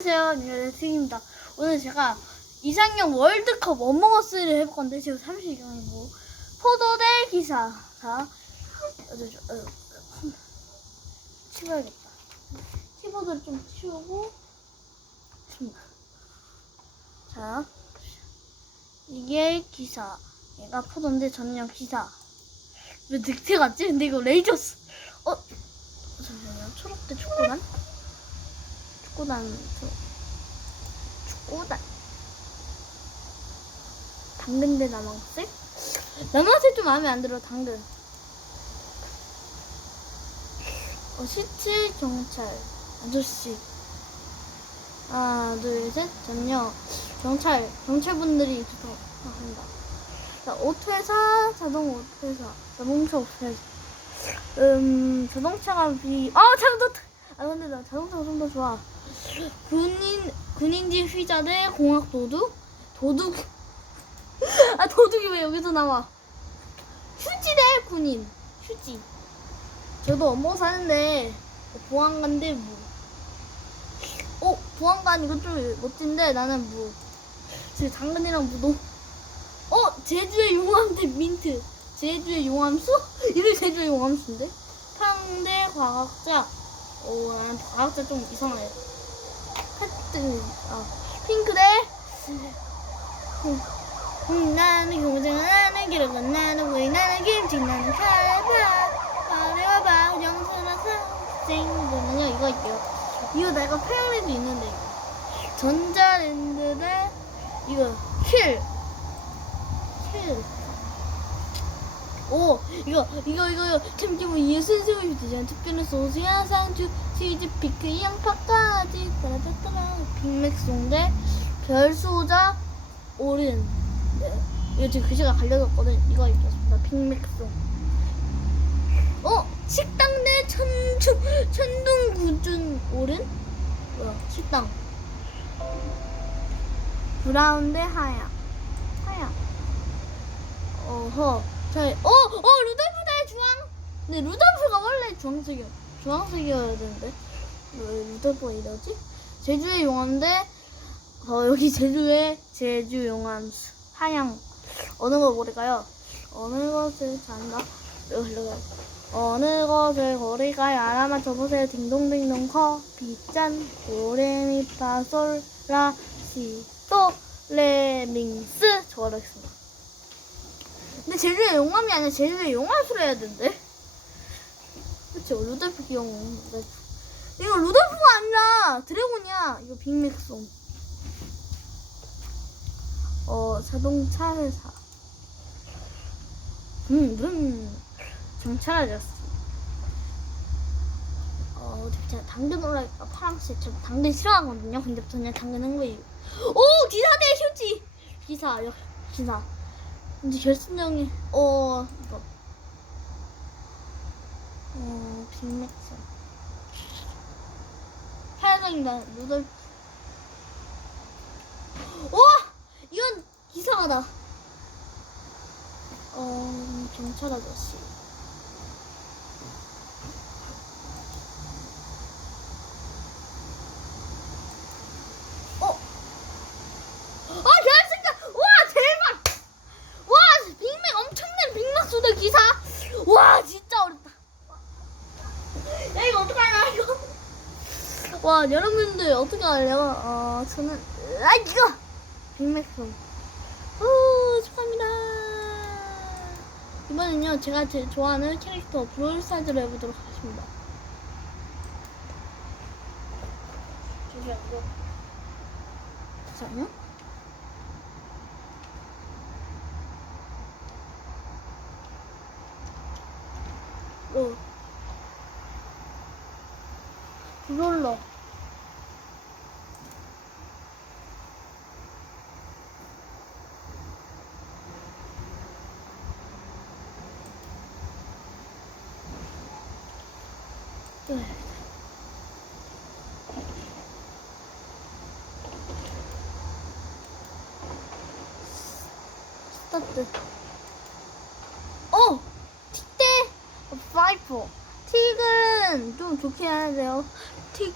안녕하세요, 뉴레스입니다. 오늘 제가 이상형 월드컵 어머어스를 해볼 건데 지금 30강이고 포도대 기사 자, 어, 치워야겠다. 키보드를 좀 치우고. 자, 이게 기사. 얘가 포도인데 저는요 기사. 왜 늑대 같지? 근데 이거 레이저스. 어, 잠시만요. 초록대 축구단. 축구단 저 축구단? 당근 대 남학생? 남학생 좀 마음에 안 들어 당근. 어 시체 경찰 아저씨. 하나 둘셋 전요 경찰 경찰분들이 주도한다. 자 오토회사 자동 오토회사 자동차 오토회사. 음 자동차가 비아 자동차 아 근데 나 자동차가 좀 더 좋아 군인 군인지 휘자 대 공학 도둑 도둑 아 도둑이 왜 여기서 나와 휴지 대 군인 휴지 저도 업무 사는데 보안관인데 무. 어 보안관 이거 좀 멋진데 나는 무. 지금 당근이랑 무도. 어 제주의 용암 대 민트. 제주의 용암수? 이게 제주의 용암수인데? 상대 과학자. 오 나는 과학자 좀 이상해. 하여튼 아 핑크 대. 음, 음, 나는 경쟁을 나는 기록은 나는 왜 나는 김치 나는 칼바 어려워봐 영수라서 생보는요 이거 있게요. 이거 내가 페어리도 있는데 이거. 전자랜드 대 이거. 킬 킬. 오 이거 이거 이거 참기분 예술 세우이 되잖아. 특별한 소스 야상주 치즈 피크 양파까지. 따라따따라. 빅맥 송 대 별소자 오른 네. 이거 지금 글씨가 갈려졌거든. 이거 읽겠습니다. 빅맥 송. 어? 식당 내 천중 천둥 구준 오른 뭐야? 식당. 브라운 대 하양 하양 어허 저희 어어 루돌프 대 주황. 근데 루돌프가 원래 주황색이야 주황색이어야 되는데. 왜 루돌프가 이러지? 제주의 용암대 어 여기 제주의 제주 용암수 하양 어느 거 고를까요? 어느 것을 잔다? 어느 것을 고를까요? 알아 맞춰보세요. 딩동댕동 커피 짠 도레미파솔라 시도 레밍스. 저거겠습니다 근데 제주의 용암이 아니라 제주의 용암수로 해야 되는데 그치 루돌프 귀여운 루돌프 이거 루돌프가 아니라 드래곤이야 이거 빅맥송. 어 자동차 회사. 음, 정찰 아저씨 어 어떻게 제가 당근 올라니까 파랑색 저 당근 싫어하거든요. 근데 저는 당근 흥미해요. 오 기사 대 휴지! 기사 여 기사 근데 결승전이 어 이거. 어 빅맥스. 하얀색입니다 루돌 와 이건 이상하다. 어 경찰 아저씨 어? 아 결승전 와 대박 와 빅맥 엄청난 빅맥 소대 기사 와 진짜 어렵다 야 이거 어떡하냐 이거 와 여러분들 어떻게 할래요? 어 저는 아 이거 빅맥송 오 축하합니다 이번엔요 제가 제일 좋아하는 캐릭터 브롤스타즈로 해보도록 하겠습니다 잠시만요 잠시만요 어. 브롤러. 스타트. 어! 틱대! 파이퍼. 틱은 좀 좋긴 하는데요. 틱,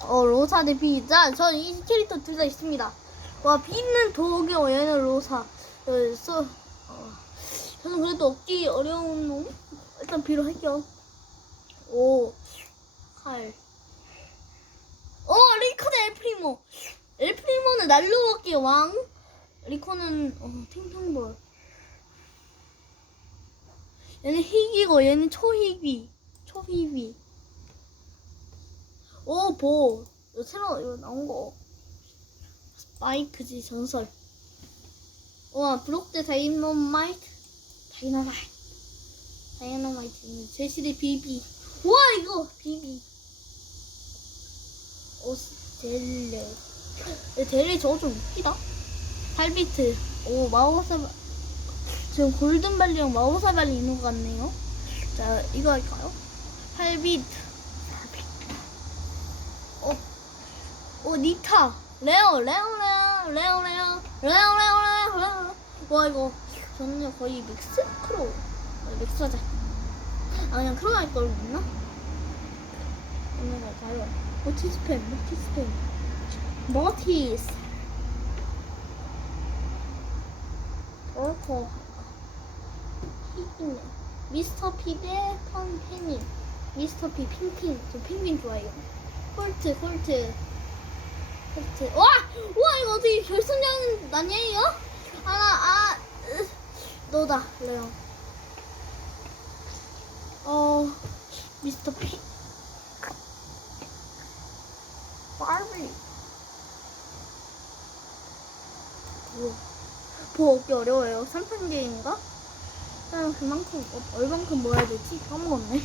어, 어 로사 대 비. 자, 전 이 캐릭터 둘 다 있습니다. 와 비는 도겸 얘는 로사. 어, 써. 어. 저는 그래도 얻기 어려운 놈 일단 비로 할게요. 오, 칼. 어 리코 대 엘프리모. 엘프리모는 날로 먹기 왕. 리코는 어, 탱탱볼. 얘는 희귀고 얘는 초희귀. 초희귀. 오, 보. 이거 새로 이거 나온 거. 스파이크지 전설. 와, 브록 대 다이너마이트. 다이너마이트. 다이너마이트. 제시대 비비. 우와, 이거 비비. 오, 델레. 델레 저거 좀 웃기다. 8비트. 오, 마오사, 지금 골든발리랑 마오사발리 있는 것 같네요. 자, 이거 할까요? 8비트. 8비트. 어, 오, 니타. 레오, 레오, 레오, 레오, 레오, 레오, 레오, 레오, 레오. 와, 이거, 저는요, 거의 믹스 크로. 어, 믹스 하자. 아, 그냥 크로 할걸 그랬나? 오늘 가요. 모티스팸, 모티스팸. 모티스. 옳고. 피기네. 미스터 피대 펀페님. 미스터 피 핑핑. 저 핑핑 좋아해요. 콜트, 콜트. 콜트. 와! 와, 이거 어떻게 결승전 난이에요? 하나, 아, 으, 너다, 레오. 어, 미스터 피. 바비. 뭐, 뭐 얻기 어려워요. 3판 게임인가? 그냥 그만큼, 어, 얼만큼 모아야 되지? 까먹었네.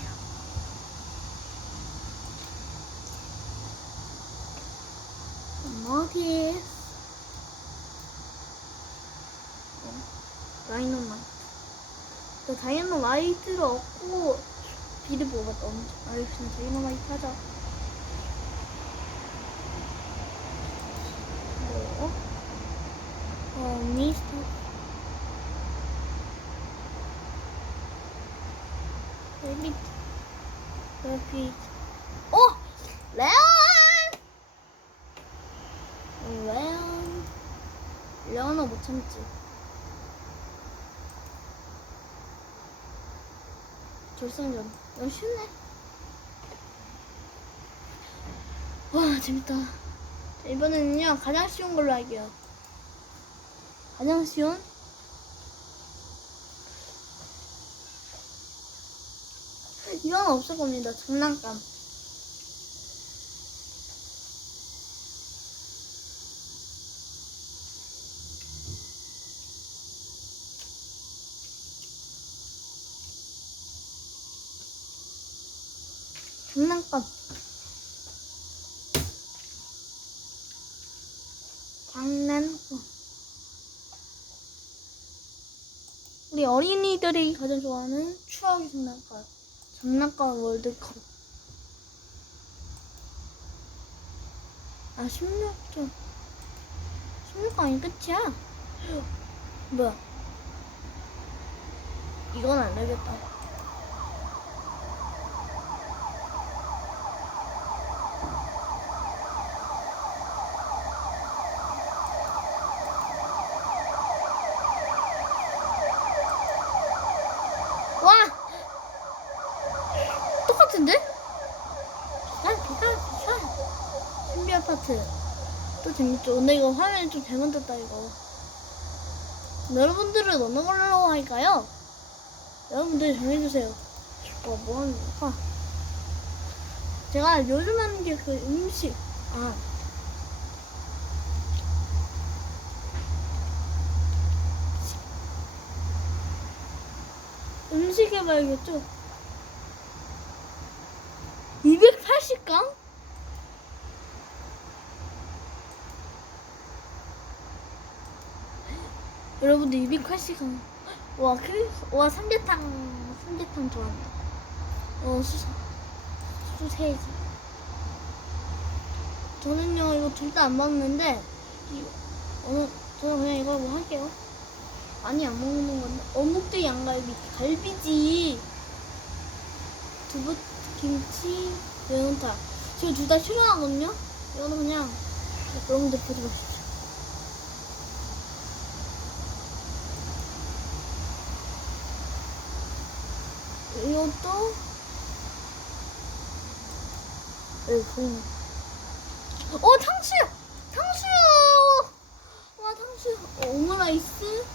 뭐지? 어, 다이너마이트. 저 다이너마이트를 얻고 스피드 뽑았다 엄청 아이 진짜 이놈아 이타자. 뭐? 어 미스터. 데빗. 데빗. 어! 레온! 어, 레온. 레온어 못 참지. 결승전. 너무 쉽네. 와, 재밌다. 자, 이번에는요, 가장 쉬운 걸로 할게요. 가장 쉬운? 이건 없을 겁니다. 장난감. 장난감. 장난감. 우리 어린이들이 가장 좋아하는 추억의 장난감. 장난감 월드컵. 아, 16점. 16강이 끝이야? 뭐야? 이건 안 되겠다. 와! 똑같은데? 아, 비싸, 비싸. 신비 아파트. 또 재밌죠. 근데 이거 화면이 좀 잘못됐다, 이거. 여러분들은 어느 걸로 할까요? 여러분들 정해주세요. 어, 뭐 하는 거야? 제가 요즘 하는 게 그 음식. 아. 음식 해봐야겠죠? 280강? 여러분들 280강. 와, 크리, 와, 삼계탕, 삼계탕 좋아한다. 어, 수사, 수세지. 저는요, 이거 둘 다 안 먹는데, 이, 어느, 저는 그냥 이걸 뭐 할게요. 많이 안 먹는 건데, 어묵대 양갈비, 갈비지. 두부, 김치, 매운탕. 지금 둘 다 싫어하거든요? 이거는 그냥 여러분들 보지 마십시오. 이것도 보이네. 어 탕수육! 탕수육! 와 탕수육! 어, 오므라이스?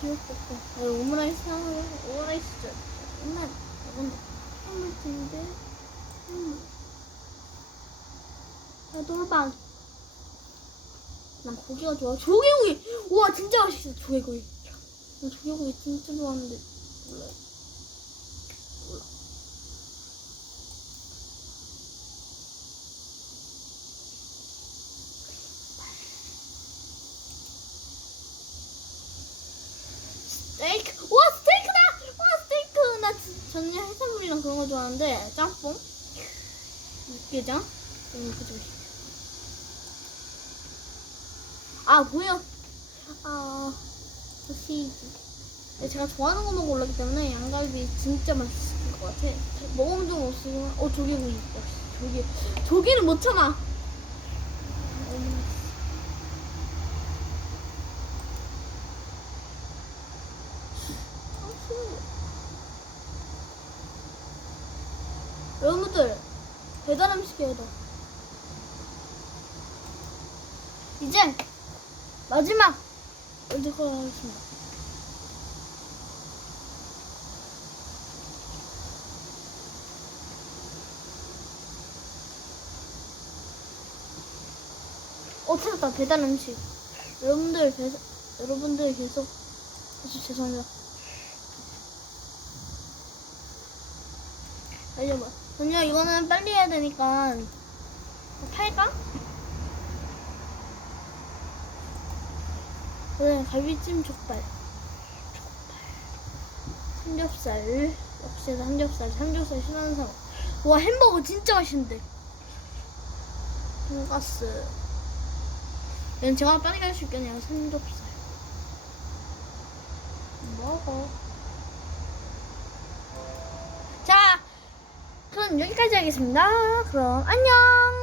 지역볶음. 아, 오므라이스 하나요? 오므라이스 줄 알았죠. 맨날 이건 해물인데 해물. 아 놀방. 난 고기가 좋아. 조개구이! 우와 진짜 맛있어 조개구이. 나 조개구이 진짜 좋아하는데 몰라요. 몰라. 스테이크! 와 스테이크다! 와 스테이크! 나 지- 전에 좋아하는데 짬뽕? 육개장? 음 그죠 아 뭐야? 아 소시지 제가 좋아하는 것만 골랐기 때문에 양갈비 진짜 맛있을 것 같아. 먹어본 적 없으면 어 조개구이 조개. 조개는 못 참아 너무 맛있어. 탕수육. 여러분들 배달 음식이에요 이제 마지막 올드걸 하겠습니다. 어 찾았다. 배달 음식. 여러분들 배달 여러분들 계속 아주 죄송합니다. 알려봐 전요 이거는 빨리 해야 되니까. 팔까? 그래 갈비찜 족발. 족발. 삼겹살. 역시 삼겹살. 삼겹살 싫어하는 사람. 와 햄버거 진짜 맛있는데. 돈가스. 이건 제가 빨리 갈 수 있겠네요 삼겹살. 먹어 자 그럼 여기까지 하겠습니다. 그럼 안녕